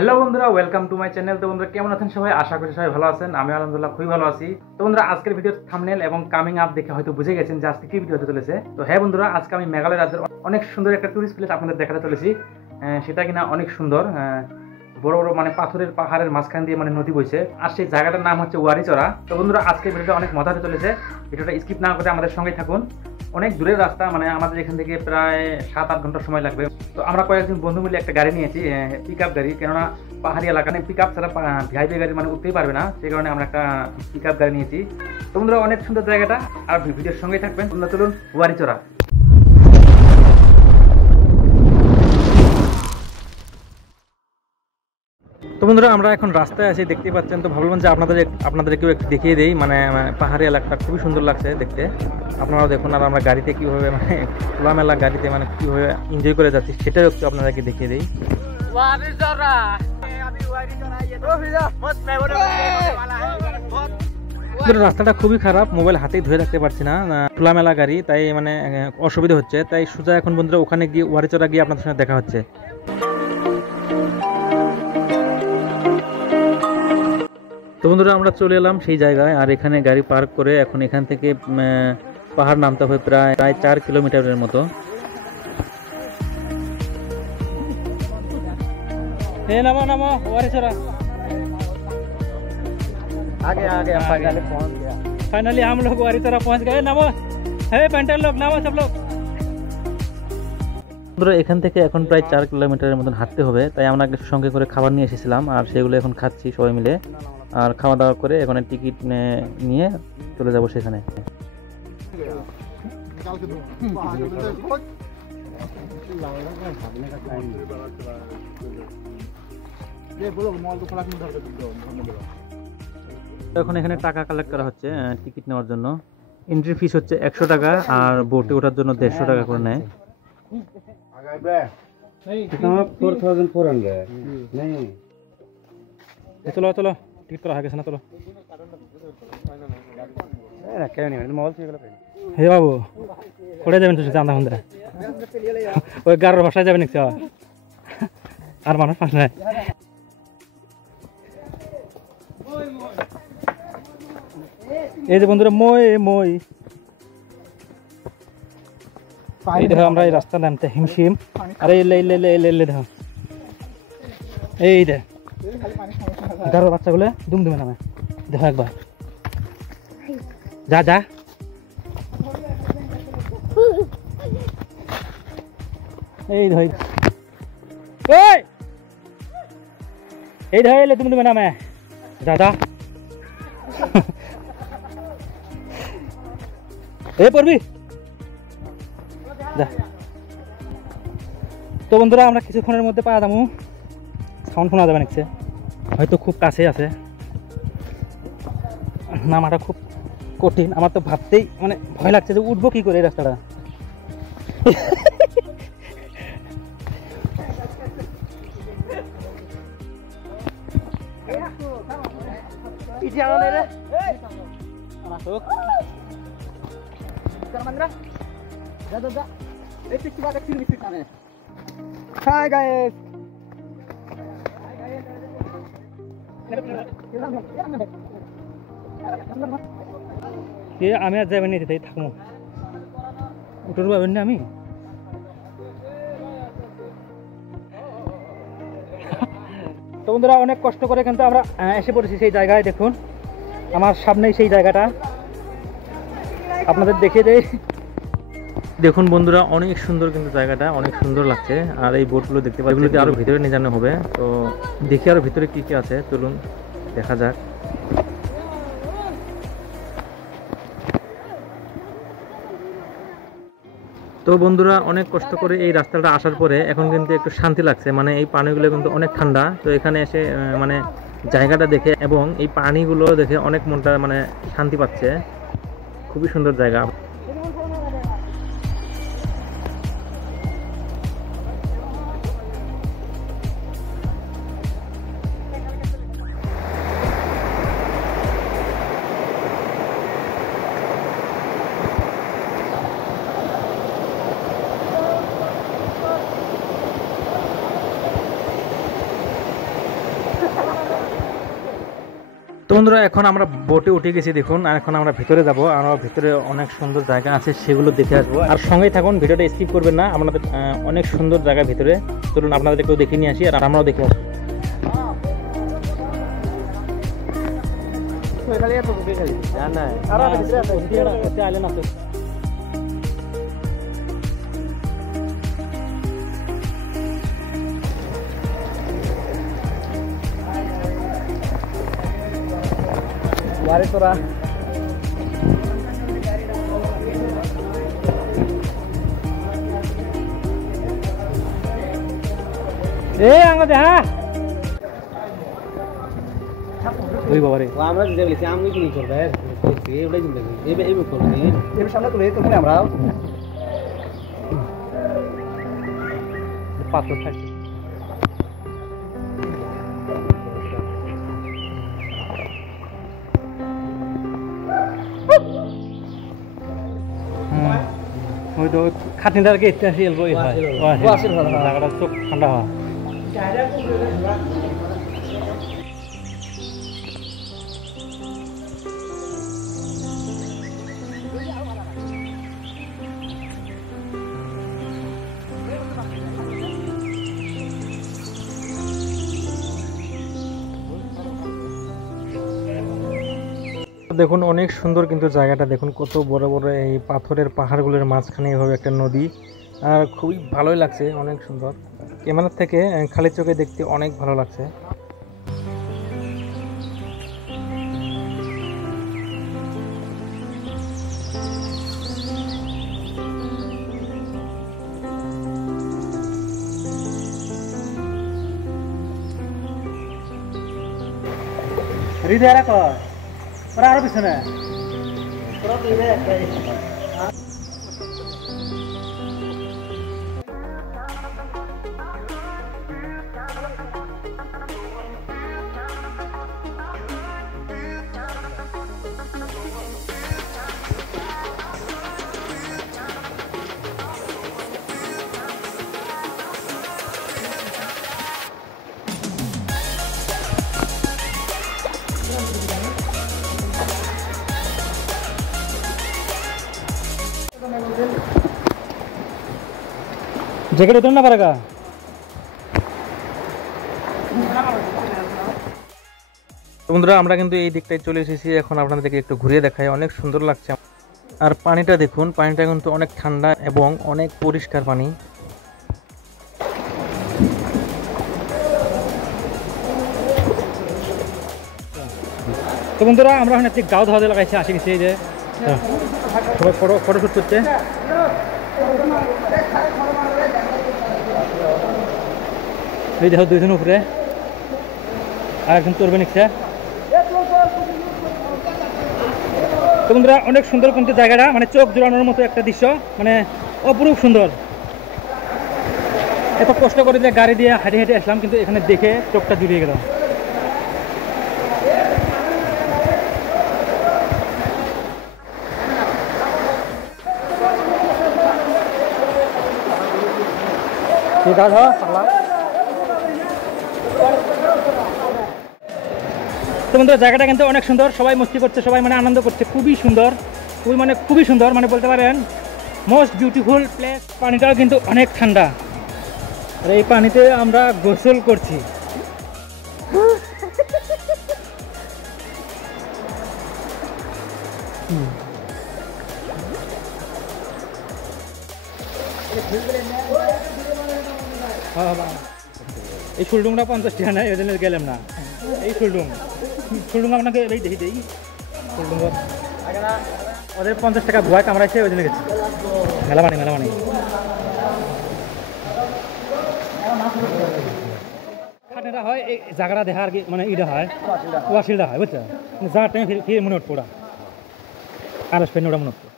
হ্যালো বন্ধুরা, welcome to my channel. তো বন্ধুরা কেমন আছেন সবাই? আশা করি সবাই ভালো আছেন। আমি আলহামদুলিল্লাহ খুবই ভালো আছি। তো বন্ধুরা আজকের ভিডিওর থাম্বনেল এবং কামিং আপ দেখে হয়তো বুঝে গেছেন যে আজকে কি ভিডিও হতে চলেছে। তো হ্যাঁ বন্ধুরা, আজকে আমি মেঘালয় রাজ্যের অনেক সুন্দর একটা টুরিস্ট প্লেস আপনাদের দেখাতে চলেছি। সেটা কিনা অনেক সুন্দর, বড় বড় মানে পাথরের পাহাড়ের মাঝখান দিয়ে মানে নদী বইছে, আর সেই জায়গাটার নাম হচ্ছে ওয়ারিচরা। তো বন্ধুরা আজকের ভিডিওটা অনেক মজা হতে চলেছে। ভিডিওটা স্কিপ না করে আমাদের সঙ্গেই থাকুন। অনেক দূরের রাস্তা, মানে আমাদের এখান থেকে প্রায় 7-8 ঘন্টা সময় লাগবে। তো আমরা কয়েকজন বন্ধু মিলে একটা গাড়ি নিয়েছি, পিক আপ গাড়ি, কেননা পাহাড়ি এলাকা নেই, পিক আপ ছাড়া ভিআইপি গাড়ি মানে উঠতেই পারবে না, সেই কারণে আমরা একটা পিক আপ গাড়ি নিয়েছি। তো বন্ধুরা অনেক সুন্দর জায়গাটা, আর ভিডিওর সঙ্গেই থাকবেন। তোমরা চলুন ওয়ারিচরা। তো বন্ধুরা আমরা এখন রাস্তায় আছি, দেখতে পাচ্ছেন। তো ভাবলাম যে আপনাদেরকেও একটু দেখিয়ে দেই। মানে পাহাড়ি এলাকাটা খুবই সুন্দর লাগছে দেখতে, আপনারাও দেখুন। আর আমরা গাড়িতে কীভাবে মানে খোলামেলা গাড়িতে মানে কীভাবে এনজয় করে যাচ্ছি সেটাও একটু আপনাদেরকে দেখিয়ে দিই। রাস্তাটা খুবই খারাপ, মোবাইল হাতেই ধরে রাখতে পারছি না, খোলামেলা গাড়ি, তাই মানে অসুবিধা হচ্ছে। তাই সোজা এখন বন্ধুরা ওখানে গিয়ে ওয়ারিচরা গিয়ে আপনাদের সঙ্গে দেখা হচ্ছে। তো বন্ধুরা আমরা চলে এলাম সেই জায়গায়, আর এখানে গাড়ি পার্ক করে এখন এখান থেকে পাহাড় নামতে হবে প্রায় 4 কিলোমিটারের মতো। नामो नामो वारिचरा आगे आगे फाइनली पहुंच गया। फाइनली हम लोग वारिचरा पहुंच गए। नामो हे पेंटर लोग, नामो सब लोग। এখান থেকে এখন প্রায় 4 কিলোমিটারের মতন হাঁটতে হবে, তাই আমরা সঙ্গে করে খাবার নিয়ে এসেছিলাম, আর সেগুলো এখন খাচ্ছি সবাই মিলে। আর খাওয়া দাওয়া করে এখন টিকিট নিয়ে চলে যাব সেখানে। এখন এখানে টাকা কালেক্ট করা হচ্ছে টিকিট নেওয়ার জন্য। এন্ট্রি ফিস হচ্ছে 100 টাকা, আর বোটে ওঠার জন্য 150 টাকা করে নেয়। চলো চলো, টিকিট করা হয়ে গেছে না? চলো। হে বাবু, কোথায় যাবেন? তো চান্দা মন্দিরে ওই গাড়ির ভাষায় যাবেন নাকি? আর মানুষ পাশ নাই। এই যে বন্ধুরা মই মই এই দেখো, আমরা এই রাস্তা নামতে হিমশিম। আরে দেখো, এই দেখ গাড়ির বাচ্চাগুলো দুমদুমে নামে, দেখো একবার। যা যা, এই ধর এই ধর এলে তুমি নামে, দাদা এ পড়বি যা। তো বন্ধুরা আমরা কিছুক্ষণের মধ্যে পাওয়া যাবো, সাউন্ড শোনা যাবে নিচ্ছে, হয়তো খুব কাছে আছে। নামাটা খুব কঠিন, আমার তো ভাবতেই মানে ভয় লাগছে যে উঠবো কি করে এই রাস্তাটা। Hi guys. আমি আর যাবেন তাই থাকবো, উঠে পাবেন না আমি। তো বন্ধুরা অনেক কষ্ট করে কিন্তু আমরা এসে পড়েছি সেই জায়গায়। দেখুন আমার সামনেই সেই জায়গাটা, আপনাদের দেখিয়ে দেই। দেখুন বন্ধুরা অনেক সুন্দর কিন্তু জায়গাটা, অনেক সুন্দর লাগছে। আর এই বোটগুলো দেখতে পাচ্ছি, এগুলোতে আরো ভিতরে নিয়ে যাওয়া হবে। তো দেখি আরো ভিতরে কি কি আছে, চলুন দেখা যাক। তো বন্ধুরা অনেক কষ্ট করে এই রাস্তাটা আসার পরে এখন কিন্তু একটু শান্তি লাগছে, মানে এই পানিগুলো কিন্তু অনেক ঠান্ডা। তো এখানে এসে মানে জায়গাটা দেখে এবং এই পানিগুলো দেখে অনেক মনটা মানে শান্তি পাচ্ছে। খুবই সুন্দর জায়গা। তো বন্ধুরা এখন আমরা বোটে উঠে গেছি দেখুন, আর এখন আমরা ভিতরে যাব। আর ভিতরে অনেক সুন্দর জায়গা আছে, সেগুলো দেখে আসবো। আর সঙ্গেই থাকুন, ভিডিওটা স্কিপ করবেন না। আপনাদের অনেক সুন্দর জায়গা ভিতরে, চলুন আপনাদের একটু দেখে নিয়ে আসি আর আমরাও দেখে আসি। তোরা হ্যাঁ ওই বাবা রে, আমরা যে বলেছি আমি কি করবে এবারে জিন্দগি এই করবে এর সামনে তুলে তো আমরা পাথর থাকছে। ওই তো খাটনিটার কে ইতিহাসী এলবো জায়গাটা চোখ ঠান্ডা হওয়া। দেখুন অনেক সুন্দর কিন্তু জায়গাটা, দেখুন কত বড় বড় এই পাথরের পাহাড়গুলোর মাঝখানে এভাবে একটা নদী, আর খুবই ভালোই লাগছে, অনেক সুন্দর। ক্যামেরার থেকে খালি চোখে দেখতে অনেক ভালো লাগছে। হৃদয় রাখ ওরা আরো পিছনে জ্যাকেট উঠুন না পারেগা। বন্ধুরা আমরা কিন্তু এই দিকটায় চলে এসেছি, এখন আপনাদেরকে একটু ঘুরিয়ে দেখাই, অনেক সুন্দর লাগছে। আর পানিটা দেখুন, পানিটা কিন্তু অনেক ঠান্ডা এবং অনেক পরিষ্কার পানি। তো বন্ধুরা আমরা এখন একটি গাও ধাওয়া লাগাইছি, আসে গেছি। এই যে সবাই ফটোশুট করছে। এই দেখো দুইজন উপরে আর একজন চড়বে নিচ্ছে। তো বন্ধুরা অনেক সুন্দর কিন্তু জায়গাটা, মানে চোখ জোড়ানোর মতো একটা দৃশ্য, মানে অপরূপ সুন্দর। এত কষ্ট করে যে গাড়ি দিয়ে হাঁটে হেঁটে আসলাম, কিন্তু এখানে দেখে চোখটা জুড়িয়ে গেল। তো বন্ধুরা জায়গাটা কিন্তু অনেক সুন্দর, সবাই মস্তি করছে, সবাই মানে আনন্দ করছে, খুবই সুন্দর, খুবই সুন্দর, মানে বলতে পারেন মোস্ট বিউটিফুল প্লেস। পানিটাও কিন্তু অনেক ঠান্ডা, আর এই পানিতে আমরা গোসল করছি। এই শুলডুংটা 50 টাকা নেয়, ওই জন্য গেলাম না। এই শুলডুং আপনাকে এই দেখি দেই, শুলডুং ওদের 50 টাকা ভয় কামড়াইছে, ওই জন্য গেছি। মেলা মানে খাটনিটা হয় এই জায়গাটা দেখা আর কি, মানে ইটা হয় ওয়াশিলটা হয়, বুঝছো? যার টাইম ফিরে মনে উঠবো ওরা আর আসবে ওটা মনে উঠবো।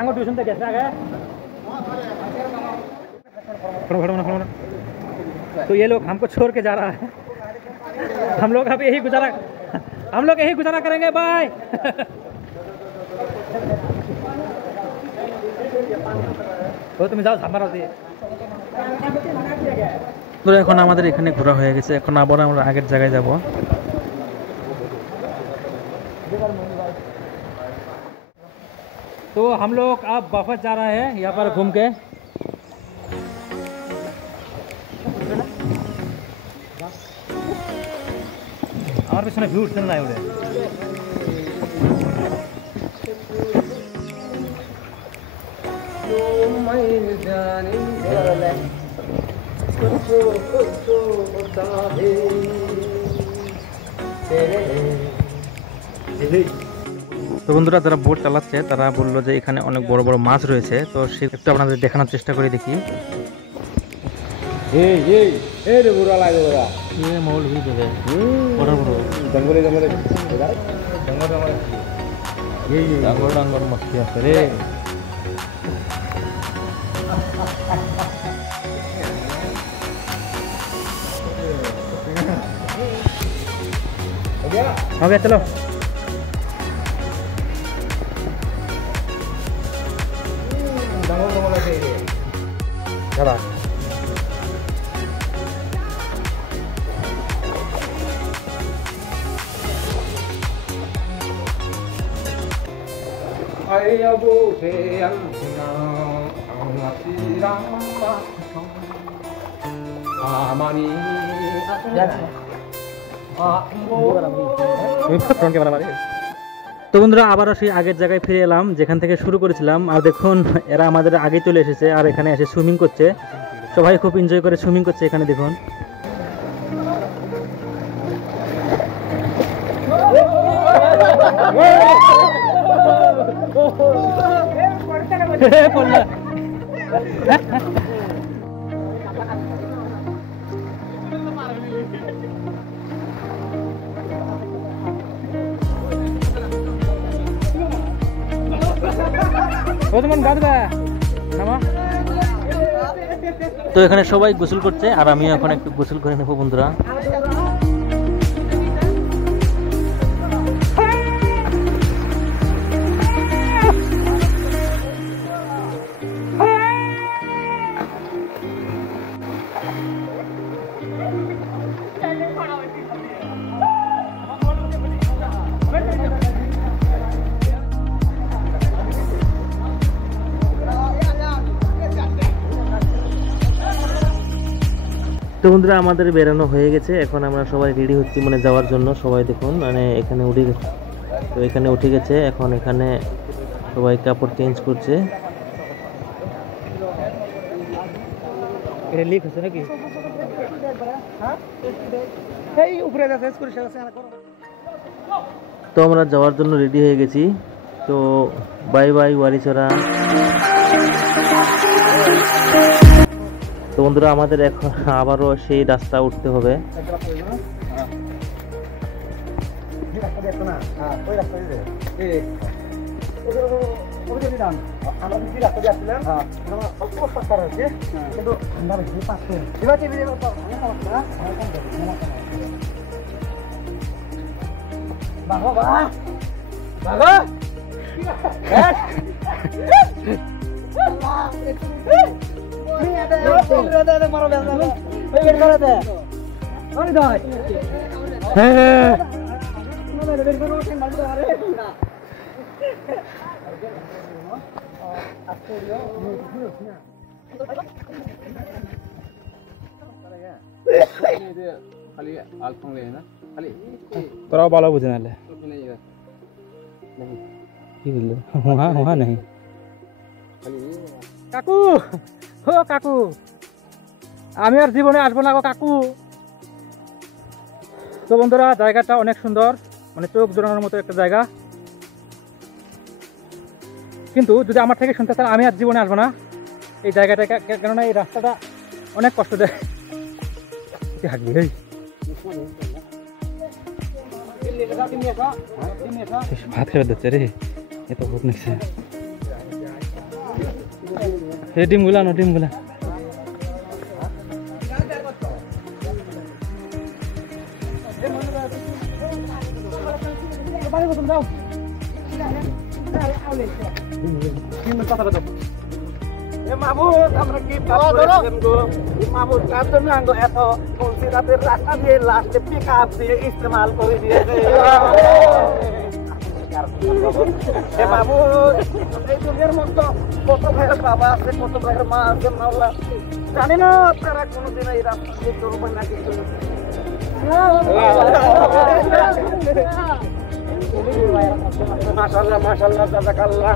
आंगो ट्यूशन तक कैसे आ गए? तो ये लोग हमको छोड़ के जा रहा है। हम लोग अब यही गुजारा करेंगे। बाय। ও তুমি যাও ঝামারা দিয়ে। তো এখন আমাদের এখানে ঘোরা হয়ে গেছে, এখন আবার আমরা আগের জায়গায় যাব। तो हम लोग अब वापस जा रहे हैं यहाँ पर घूम के। আমার পিছনে ভিউ উঠছেন না ওরে। তো বন্ধুরা যারা বোট চালাচ্ছে তারা বললো যে এখানে অনেক বড় বড় মাছ রয়েছে, তো সে একটু আপনাদের দেখানোর চেষ্টা করে দেখি। মস্তি আছে রে। ओके चलो। তো বন্ধুরা আবারও সেই আগের জায়গায় ফিরে এলাম যেখান থেকে শুরু করেছিলাম। আর দেখুন এরা আমাদের আগে চলে এসেছে আর এখানে এসে সুইমিং করছে, সবাই খুব এনজয় করে সুইমিং করছে এখানে দেখুন। তো এখানে সবাই গোসল করছে আর আমি এখন একটু গোসল করে নেবো বন্ধুরা। তো বন্ধুরা আমাদের বেরানো হয়ে গেছে, এখন আমরা সবাই রেডি হচ্ছি মানে যাওয়ার জন্য। সবাই দেখুন মানে এখানে উঠে গেছে, তো এখানে উঠে গেছে, এখন এখানে সবাই কাপড় চেঞ্জ করছে। এটা লিক হচ্ছে নাকি? তো আমরা যাওয়ার জন্য রেডি হয়ে গেছি। তো বাই বাই ওয়ারিচরা। তো বন্ধুরা আমাদের এখন আবারও সেই রাস্তা উঠতে হবে। তোরাও ভালো বুঝে নালে কি বললো? হ্যাঁ नहीं কাকু, ও কাকু আমি আর জীবনে আসবো না গো কাকু। তো বন্ধুরা জায়গাটা অনেক সুন্দর, মানে চোখ জোড়ানোর মতো একটা জায়গা, কিন্তু যদি আমার থেকে শুনতে চান আমি আর জীবনে আসবো না এই জায়গাটা, কেননা এই রাস্তাটা অনেক কষ্ট দেয়। ভাত খেয়ে দিচ্ছে রে, এত ভোট নিচ্ছে। ডিমগুলা নো ডিমগুলা কথা মাহমুদ আমরা কি পাপ করেছিলাম গো মাহমুদ কার জন্য আঙ্গো এত তুলসী রাতের রাস্তা দিয়ে লাস্টে পিক আপ দিয়ে ইস্তেমাল করে দিয়েছে মাহমুদ এই দুনিয়ার মধ্যে কত ভাইয়ের বাবা আছে কত ভাইয়ের মা আছে মাওলা জানি না আপনারা কোনোদিন এই রাস্তা দিয়ে চলবেন না কিন্তু মাশাআল্লাহ মাশাআল্লাহ জাযাকাল্লাহ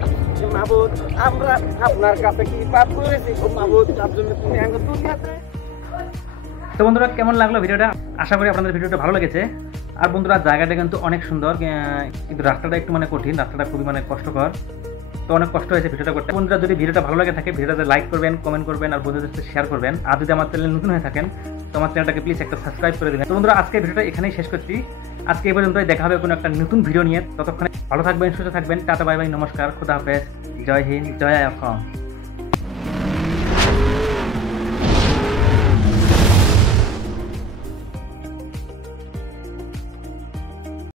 মাহমুদ আমরা আপনার কাছে কি পাপ করেছি মাহমুদ তার জন্য তুমি আঙ্গো দুনিয়াতে। তো বন্ধুরা কেমন লাগলো ভিডিওটা? আশা করি আপনাদের ভিডিওটা ভালো লেগেছে। আর বন্ধুরা জায়গাটা কিন্তু অনেক সুন্দর, কিন্তু রাস্তাটা একটু কঠিন, রাস্তাটা খুবই কষ্টকর, তো অনেক কষ্ট হয়েছে ভিডিওটা করতে। বন্ধুরা যদি ভিডিওটা ভালো লাগে থাকে ভিডিওটাতে লাইক করবেন, কমেন্ট করবেন আর বন্ধুদের সাথে শেয়ার করবেন। আর যদি আমার চ্যানেল নতুন হয়ে থাকেন তো আমার চ্যানেলটাকে প্লিজ একটা সাবস্ক্রাইব করে দেবেন। তো বন্ধুরা আজকে ভিডিওটা এখানেই শেষ করছি। আজকে এই পর্যন্তই, দেখা হবে কোনো একটা নতুন ভিডিও নিয়ে। ততক্ষণে ভালো থাকবেন, সুস্থ থাকবেন। টাটা বাই বাই, নমস্কার, খুদা হাফেজ, জয় হিন্দ, জয় অসম।